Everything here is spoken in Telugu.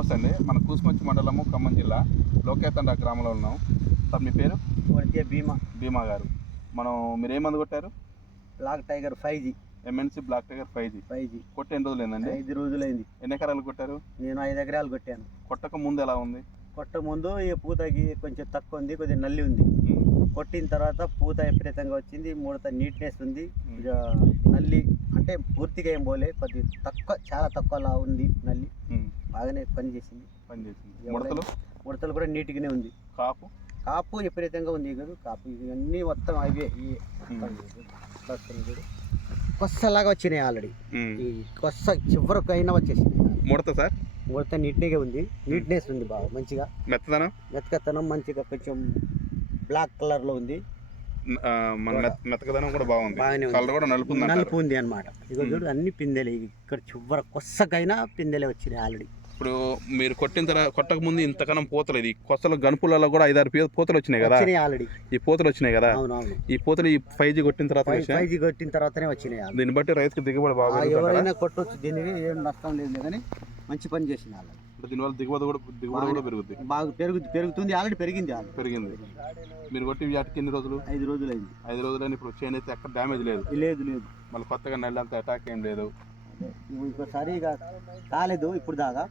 నమస్తే అండి. మన కూసుమంచి మండలము ఖమ్మం జిల్లా లోకేతండ గ్రామంలో ఉన్నాం. సార్ మీ పేరు? భీమా గారు. మీరు ఏ మందు కొట్టారు? Black Tiger 5G. MNC Black Tiger 5G కొట్టి ఎన్ని రోజులైందండి? 5 రోజులైంది. ఎన్ని ఎకరాలు కొట్టారు? నేను 5 ఎకరాలు కొట్టాను. కొట్టక ముందు ఎలా ఉంది? కొట్ట ముందు ఈ పూతకి కొంచెం తక్కువ ఉంది, కొద్దిగా నల్లి ఉంది. కొట్టిన తర్వాత పూత విపరీతంగా వచ్చింది, ముడత నీట్నెస్ ఉంది. నల్లి అంటే పూర్తిగా ఏం పోలే, కొద్ది తక్కువ, చాలా తక్కువలా ఉంది నల్లి. బాగానే పనిచేసింది. ముడతలు కూడా నీట్గానే ఉంది. కాపు విపరీతంగా ఉంది కదా. కాపు ఇవన్నీ మొత్తం అవే కొස්සలాగా వచ్చినాయి ఆల్రెడీ. ఈ కొస్స చివరకు అయినా వచ్చేసినాయి. ముడత నీట్గా ఉంది, నీట్నెస్ ఉంది, బాగా మంచిగా మెత్తకతనం మంచిగా కొంచెం బ్లాక్ కలర్ లో ఉంది. మెత్తకదనం కూడా బాగుంది, నలుపు ఉంది అనమాట. ఇక చూడు అన్ని పిందెలే, ఇక్కడ చివర కొස්සకైనా పిందెలే వచ్చినాయి ఆల్రెడీ. ఇప్పుడు మీరు కొట్టక ముందు ఇంతకనం పూతలు, ఇది కొత్తల గనుపులలో కూడా 5-6 పూతలు వచ్చినాయి కదా ఆల్రెడీ. ఈ పూతలు వచ్చినాయి కదా. ఈ పూతలు ఈ 5G కొట్టిన తర్వాతనే వచ్చినాయి. దీన్ని బట్టి రైతుకి దిగుబడి బాగా, ఎవరైనా కొట్టొచ్చు, దీనికి ఏం నష్టం లేదు కానీ మంచి పని చేసిన వాళ్ళు. దీనివల్ల దిగుబడి కూడా పెరుగుతుంది, బాగా పెరుగుతుంది. ఆల్రెడీ పెరిగింది. మీరు కొట్టి వాటికి ఎన్ని రోజులు? 5 రోజులైంది. 5 రోజులైంది. ఇప్పుడు చేను అయితే ఎక్కడ డ్యామేజ్ లేదు. మళ్ళీ కొత్తగా నల్లి అంత అటాక్ ఏం లేదు. ఇంకోసారి ఇక కాలేదు ఇప్పుడు దాకా.